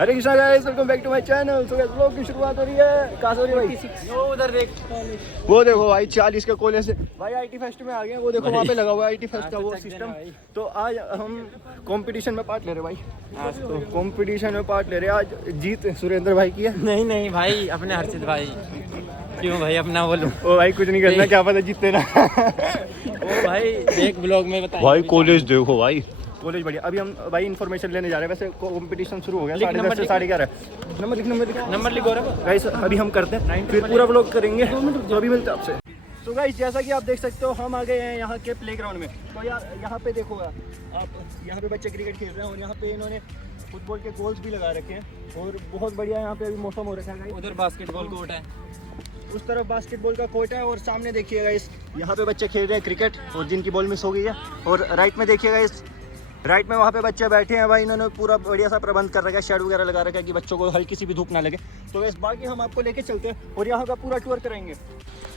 Hare Krishna guys, welcome back to my channel. तो guys vlog की शुरुआत हो रही है। कहाँ से हो रही है भाई? उधर देख, वो देखो भाई 40 के कॉलेज से भाई आईटी फेस्ट में आ गए। वो देखो वहाँ पे लगा हुआ है आईटी फेस्ट का वो सिस्टम। तो आज हम कंपटीशन में पार्ट ले रहे भाई। आज तो कंपटीशन में पार्ट ले रहे हैं। आज जीत सुरेंद्र भाई की है। नहीं भाई, अपने हर्षित भाई। क्यों भाई अपना बोलूं? ओ भाई कुछ नहीं करना, क्या पता जीतते ना। ओ भाई एक ब्लॉग में बताइए भाई कॉलेज देखो भाई, कॉलेज बढ़िया। अभी हम भाई इन्फॉर्मेशन लेने जा रहे हैं। वैसे कंपटीशन शुरू हो गया 10:30 से 11:30। नंबर लिखो गाइस। अभी हम करते हैं, फिर पूरा व्लॉग करेंगे। तो अभी मिलते हैं आपसे। तो गाइस जैसा कि आप देख सकते हो, हम आ गए हैं यहाँ के प्लेग्राउंड में। तो यार यहाँ पे देखो आप, यहाँ पे बच्चे क्रिकेट खेल रहे हैं और यहाँ पे इन्होंने फुटबॉल के गोल्स भी लगा रखे हैं और बहुत बढ़िया यहाँ पे अभी मौसम हो रखा है। उधर बास्केटबॉल कोर्ट है, उस तरफ बास्केटबॉल का कोर्ट है और सामने देखिएगा इस यहाँ पे बच्चे खेल रहे हैं क्रिकेट और जिनकी बॉल मिस हो गई है। और राइट में देखिएगा इस राइट में वहाँ पे बच्चे बैठे हैं भाई। इन्होंने पूरा बढ़िया सा प्रबंध कर रखा है, शेड वगैरह लगा रखा है कि बच्चों को हल्की सी भी धूप ना लगे। तो वैसे बाकी हम आपको लेके चलते हैं और यहाँ का पूरा टूर कराएंगे।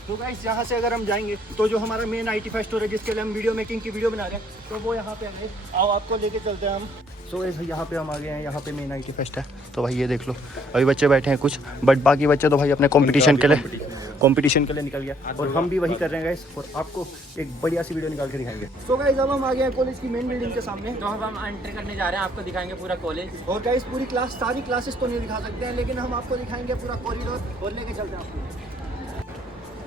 तो गाइस यहाँ से अगर हम जाएंगे तो जो हमारा मेन आईटी फेस्ट हो रहा है, जिसके लिए हम वीडियो मेकिंग की वीडियो बना रहे हैं, तो वो यहाँ पे है। आओ आपको लेके चलते हैं हम। सो यहाँ पे हम आ गए हैं, यहाँ पे मेन आईटी फेस्ट है। तो भाई ये देख लो, अभी बच्चे बैठे हैं कुछ, बट बाकी बच्चे तो भाई अपने कंपटीशन के लिए निकल गया और हम भी वही कर रहे हैं गाइस। और आपको एक बढ़िया सी वीडियो निकाल के दिखाएंगे। सो गाइस अब हम आ गए हैं कॉलेज की मेन बिल्डिंग के सामने। तो हम एंट्री करने जा रहे हैं, आपको दिखाएंगे पूरा कॉलेज। और गाइस पूरी क्लास, सारी क्लासेस तो नहीं दिखा सकते हैं, लेकिन हम आपको दिखाएंगे पूरा कॉरिडोर और लेके चलते हैं आपको।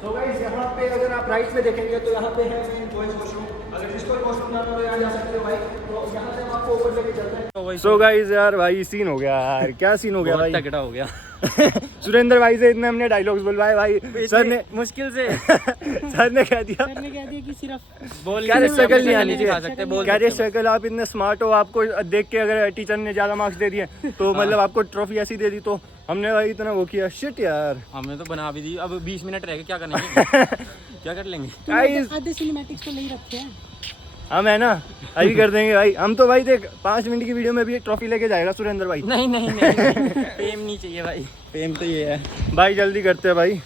तो गाइस यहाँ पे अगर आप राइट में देखेंगे तो यहाँ पे है मेन बॉयज वॉशरूम। अगर जिसको वॉशरूम जाना हो यहाँ जा सकते हो भाई। तो यहाँ से हम आपको ऊपर लेके चलते हैं। सो गाइस यार भाई सीन हो गया यार, क्या सीन हो गया भाई, तगड़ा हो गया। सुरेंद्र भाई से इतने हमने डायलॉग्स बुलवाए भाई। सर ने मुश्किल से सर ने कह दिया कि सिर्फ बोल क्या शक्ल नहीं आनी दिखा सकते, बोल क्या शक्ल, आप इतने स्मार्ट हो, आपको देख के अगर टीचर ने ज्यादा मार्क्स दे दिए तो मतलब आपको ट्रॉफी ऐसी दे दी। तो हमने भाई इतना वो किया, शिट यार। हमने तो बना भी दी। अब 20 मिनट रह गए, क्या करेंगे? क्या कर लेंगे? आधे सिनेमैटिक्स तो नहीं रखे हैं हम, है ना, अभी कर देंगे भाई। हम तो भाई देख 5 मिनट की वीडियो में भी एक ट्रॉफी लेके जाएगा सुरेंद्र भाई। नहीं फेम नहीं चाहिए भाई, फेम तो ये है भाई। जल्दी करते हैं भाई,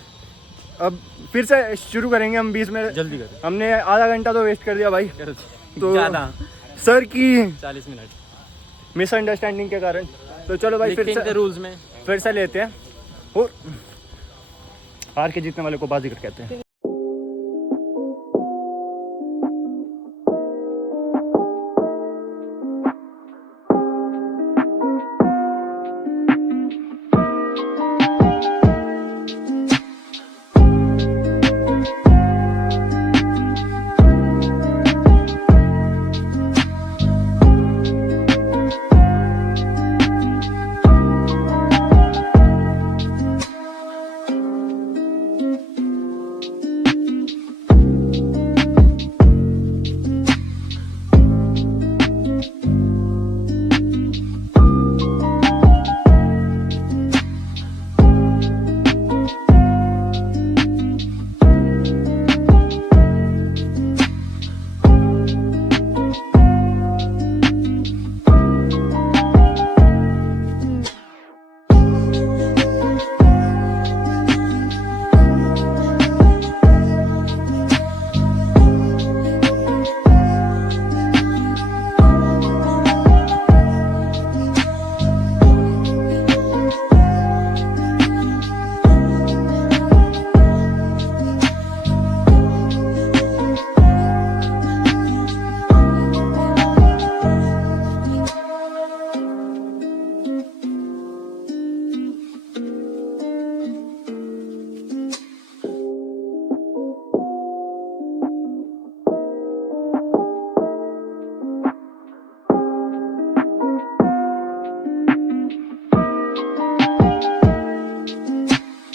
अब फिर से शुरू करेंगे हम 20 मिनट। जल्दी कर। हमने आधा घंटा तो वेस्ट कर दिया भाई। तो ज़्यादा सर की 40 मिनट मिसअंडरस्टैंडिंग के कारण। तो चलो भाई फिर से रूल्स में फिर से लेते हैं। और हार के जीतने वाले को बाजीगर कहते हैं।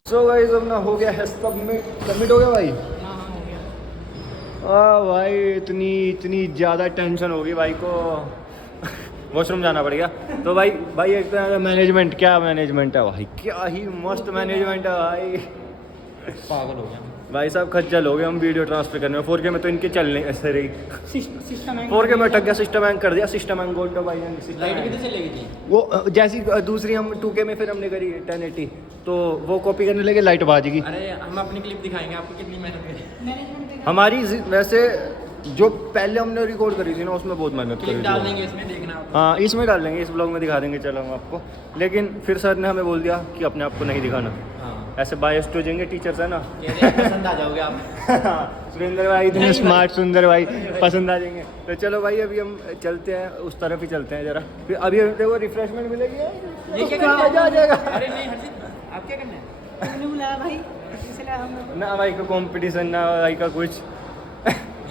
सो गाइस अपना हो गया है सबमिट हो गया भाई। भाई इतनी ज़्यादा टेंशन होगी भाई को। वॉशरूम जाना पड़ेगा। तो भाई एक तरह का मैनेजमेंट, क्या मैनेजमेंट है भाई, क्या ही मस्त मैनेजमेंट है भाई। पागल हो गया भाई साहब, खज्जल हो गए हम वीडियो ट्रांसफर करने में। 4K में तो इनके चलने ऐसे रही। सिस्टम 4K में टक गया, सिस्टम हैंग कर दिया। सिस्टम हैंग गोल्ड भाई। लाइट किधर चलेगी जी? वो जैसी दूसरी हम 2K में फिर हमने करी 1080, तो वो कॉपी करने लगे, लाइट बाजेगी। अरे हम अपनी क्लिप दिखाएंगे आपको कितनी मेहनत करी। हमारी वैसे जो पहले हमने रिकॉर्ड करी थी ना उसमें बहुत मेहनत करी क्लिप डाल थी। देंगे इसमें, देखना आप। हाँ इसमें डाल देंगे, इस ब्लॉग में दिखा देंगे चलो हम आपको। लेकिन फिर सर ने हमें बोल दिया कि अपने आप को नहीं दिखाना, हाँ, ऐसे बायस्ड हो जाएंगे टीचर्स है ना। ये देख, पसंद आ जाओगे आप। सुरेंद्र भाई इतने स्मार्ट, सुंदर भाई पसंद आ जाएंगे। तो चलो भाई अभी हम चलते हैं उस तरफ ही चलते हैं जरा, फिर अभी देखो रिफ्रेशमेंट मिलेगी, ये क्या तो करना है? मजा आ जाएगा। अरे नहीं हर्षित, आप क्या करना है? मैंने बुलाया भाई, इसलिए हम लोग ना भाई का कंपटीशन, ना भाई का कुछ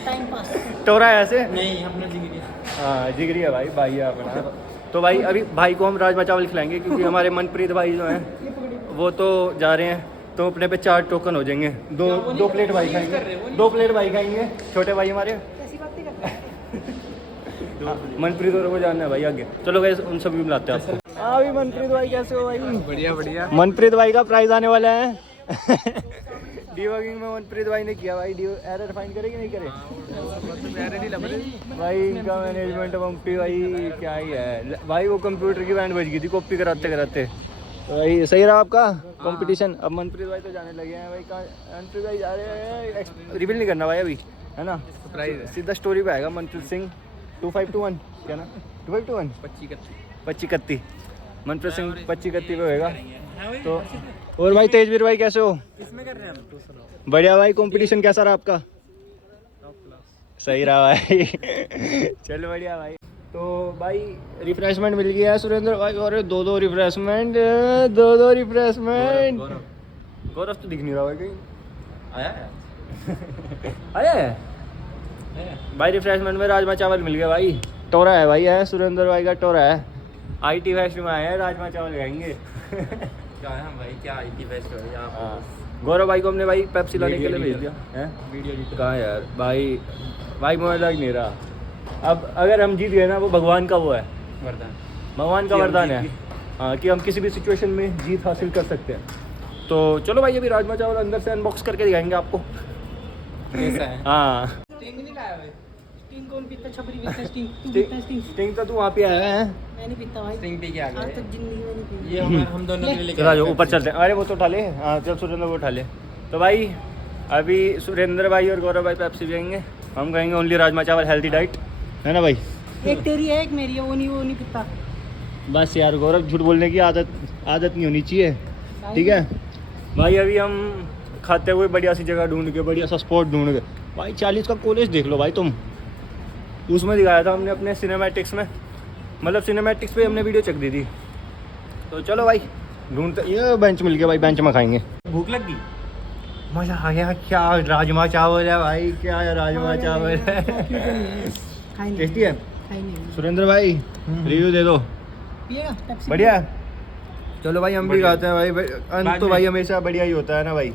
टाइम पास। टोरा है ऐसे। नहीं, अपना जिगरी। हाँ जिगरी है भाई है अपना। तो भाई अभी भाई को हम राजमा चावल खिलाएंगे क्योंकि हमारे मनप्रीत भाई जो हैं वो तो जा रहे हैं, तो अपने पे 4 टोकन हो जाएंगे। दो प्लेट भाई खाएंगे, 2 प्लेट भाई खाएंगे, छोटे भाई हमारे। कैसी बातें करते हैं? हाँ, मनप्रीत और को जानना है भाई आगे। चलो भाई उन सभी मिलाते हैं आपको। हाँ अभी मनप्रीत भाई कैसे हो भाई? बढ़िया बढ़िया। मनप्रीत भाई का प्राइज आने वाला है। डीबगिंग में मनप्रीत भाई ने किया भाई, एरर फाइंड करे कि नहीं करे? भाई इनका मैनेजमेंट बम्पी भाई क्या ही है भाई। वो कंप्यूटर की बैंड बज गई थी कॉपी कराते कराते। तो भाई सही रहा आपका कंपटीशन। अब मनप्रीत भाई तो जाने लगे हैं भाई। कहाँ मनप्रीत भाई जा रहे हैं? रिवील नहीं करना भाई अभी, है ना? सीधा स्टोरी पे आएगा। मनप्रीत सिंह 2521 क्या ना, 2521 2531 मनप्रीत सिंह 2531 पे होएगा। तो और भाई तेजवीर भाई कैसे हो? किसमें कर रहे हैं हम? बढ़िया भाई। कंपटीशन कैसा रहा आपका? सही रहा भाई। चलो बढ़िया भाई। तो भाई रिफ्रेशमेंट मिल गया है सुरेंद्र भाई, और दो रिफ्रेशमेंट, दो रिफ्रेशमेंट। गौरव तो दिख नहीं रहा भाई कहीं। आया है? आया है भाई। रिफ्रेशमेंट में राजमा चावल मिल गया भाई। टोरा है भाई, है सुरेंद्र भाई का टोरा है। IT वेस्ट में आए हैं, राजमा चावल खाएंगे। क्या है हम भाई, क्या IT वेस्ट है यहाँ हाँ, पर? गौरव भाई को हमने भाई पेप्सी लाने के लिए भेज दिया है। Video editor. कहाँ यार भाई मुझे लग नहीं रहा। अब अगर हम जीत गए ना, वो भगवान का वो है, वरदान। भगवान का कि हम वरदान जीत है। गए। हाँ कि हम किसी भी सिचुएशन में जीत हासिल कर सकते हैं। तो चलो भाई अभी राजमा चावल अंदर से अनबॉक्स करके दिखाएंगे आपको। कैसा है? हाँ स्टिंग नहीं लाया भाई? स्टिंग कौन पीता? छपरी पीता स्टिंग? तू पीता स्टिंग? स्टिंग तो तू वहाँ पे आया है। मैं नहीं पीता भाई, स्टिंग पी के आ आज गए। तक जिंदगी में नहीं पी। ये हम दोनों के लिए लेके चला आए जाओ हैं। ऊपर चलते हैं। अरे वो तो उठा ले। हाँ चल सुरेंद्र वो उठा ले। तो भाई अभी सुरेंद्र भाई और गौरव भाई पेप्सी पियेंगे, हम कहेंगे ओनली राजमा चावल हेल्दी डाइट, है ना भाई? एक तेरी है, एक मेरी है। वो नहीं पीता। बस यार गौरव, झूठ बोलने की आदत नहीं होनी चाहिए, ठीक है भाई? अभी हम खाते हुए बढ़िया सी जगह ढूंढ के, बढ़िया सा स्पॉट ढूंढ के भाई 40 का कॉलेज देख लो भाई तुम। उसमें दिखाया था हमने अपने सिनेमैटिक्स में, मतलब सिनेमैटिक्स पे हमने वीडियो चेक दी थी। तो चलो भाई ढूंढते, ये बेंच मिल गया भाई, बेंच में खाएंगे। भूख लग गई? मज़ा आ गया। क्या राजमा चावल है भाई, क्या है राजमा चावल है। खाई नहीं, टेस्टी है खाई नहीं। सुरेंद्र भाई, रिव्यू दे दो। पिएगा पेप्सी? बढ़िया है। चलो भाई हम भी बढ़िया। खाते हैं भाई, अंत बाद तो में। भाई हमेशा बढ़िया ही होता है ना भाई।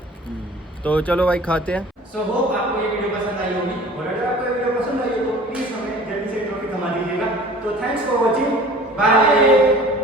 तो चलो भाई खाते हैं। सो होप आपको ये वीडियो पसंद आई होगी। और अगर आपको ये वीडियो पसंद आई हो तो प्लीज़ हमें जल्दी से ट्रॉफी थमा दीजिएगा। तो थैंक्स फॉर वॉचिंग, बाय।